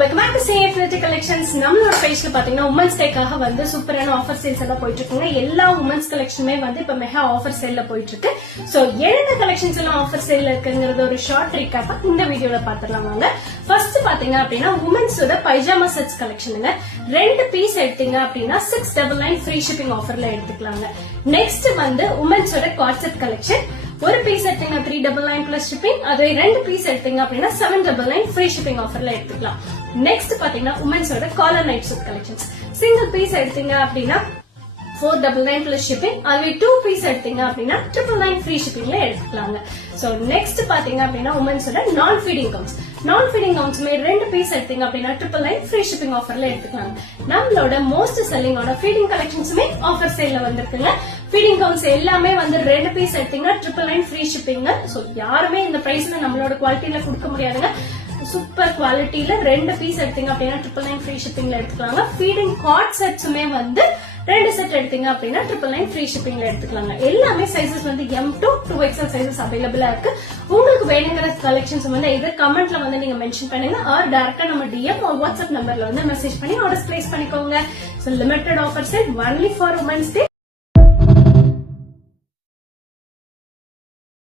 Welcome back to safe collections. நம்மளோட பேஜ்ல பாத்தீங்கன்னா உமன்ஸ் டேக்காக வந்து சூப்பரான ஆஃபர் சேல்ஸ் எல்லாம் போயிட்டு இருக்குங்க. எல்லா உமன்ஸ் கலெக்ஷனுமே வந்து இப்ப மெகா ஆஃபர் சேல்ல போயிட்டு இருக்கு. சோ என்னென்ன கலெக்ஷன்ஸ் எல்லாம் ஆஃபர் சேல்ல இருக்குங்கிறது ஒரு ஷார்ட் ரீகேப்பா இந்த வீடியோல பாத்துடலாம் வாங்க. ஃபர்ஸ்ட் பாத்தீங்க அப்படின்னா உமன்ஸோட பைஜாமா செட்ஸ் கலெக்ஷனுங்க. 2 பீஸ் எடுத்தீங்க அப்படின்னா 699 ஃப்ரீ ஷிப்பிங் ஆஃபர்ல எடுத்துக்கலாங்க. நெக்ஸ்ட் வந்து உமன்ஸோட காட் செட் கலெக்ஷன். ஒரு பீஸ் எடுத்தீங்க 399 பிளஸ் ஷிப்பிங், அதே 2 பீஸ் எடுத்தீங்க அப்படின்னா 799 ஃப்ரீ ஷிப்பிங் ஆஃபர்ல எடுத்துக்கலாம். நெக்ஸ்ட் பாத்தீங்கன்னா உமன்ஸோட collar night suit collections. Single piece எடுத்தீங்க அப்படின்னா 499 பிளஸ் ஷிப்பிங், அதுவே 2 பீஸ் எடுத்தீங்க அப்படின்னா 999 ஃப்ரீ ஷிப்பிங்ல எடுத்துக்கலாங்க. சோ நெக்ஸ்ட் பாத்தீங்க அப்படின்னா உமன்ஸோட நான் ஃபீடிங் கவுன்ஸ். நான் ஃபீடிங் கவுன்ஸ்மே 2 பீஸ் எடுத்தீங்க அப்படின்னா 999 ஃப்ரீ ஷிப்பிங் ஆஃபர்ல எடுத்துக்கலாங்க. நம்மளோட மோஸ்ட் செல்லிங் ஆன ஃபீடிங் கலெக்ஷன்ஸுமே ஆஃபர் சேல்ல வந்திருக்குங்க. ஃபீடிங் கவுன்ஸ் எல்லாமே வந்து 2 பீஸ் எடுத்தீங்கன்னா 999 ஃப்ரீ ஷிப்பிங். சோ யாருமே இந்த பிரைஸ்ல நம்மளோட குவாலிட்டியில கொடுக்க முடியாதுங்க. சூப்பர் குவாலிட்டியில 2 பீஸ் எடுத்தீங்க அப்படின்னா 999 ஃப்ரீ ஷிப்பிங்ல எடுத்துக்கலாங்க. ஃபீடிங் காட் செட்ஸுமே வந்து 2 செட் எடுத்தீங்க அப்படின்னா 999 ஃப்ரீ ஷிப்பிங்ல எடுத்துக்கலாங்க. எல்லாமே சைசஸ் வந்து M to 2XL சைசஸ் அவைலபிளா இருக்கு. உங்களுக்கு வேணுங்கிற கலெக்ஷன்ஸ் வந்து இது கமெண்ட்ல வந்து நீங்க மென்ஷன் பண்ணுங்க, ஆர் டைரக்டா நம்ம DM or வாட்ஸ்அப் நம்பர்ல வந்து மெசேஜ் பண்ணி ஆர்டர்ஸ் பிளேஸ் பண்ணிக்கோங்க. So limited offer set only for women's day.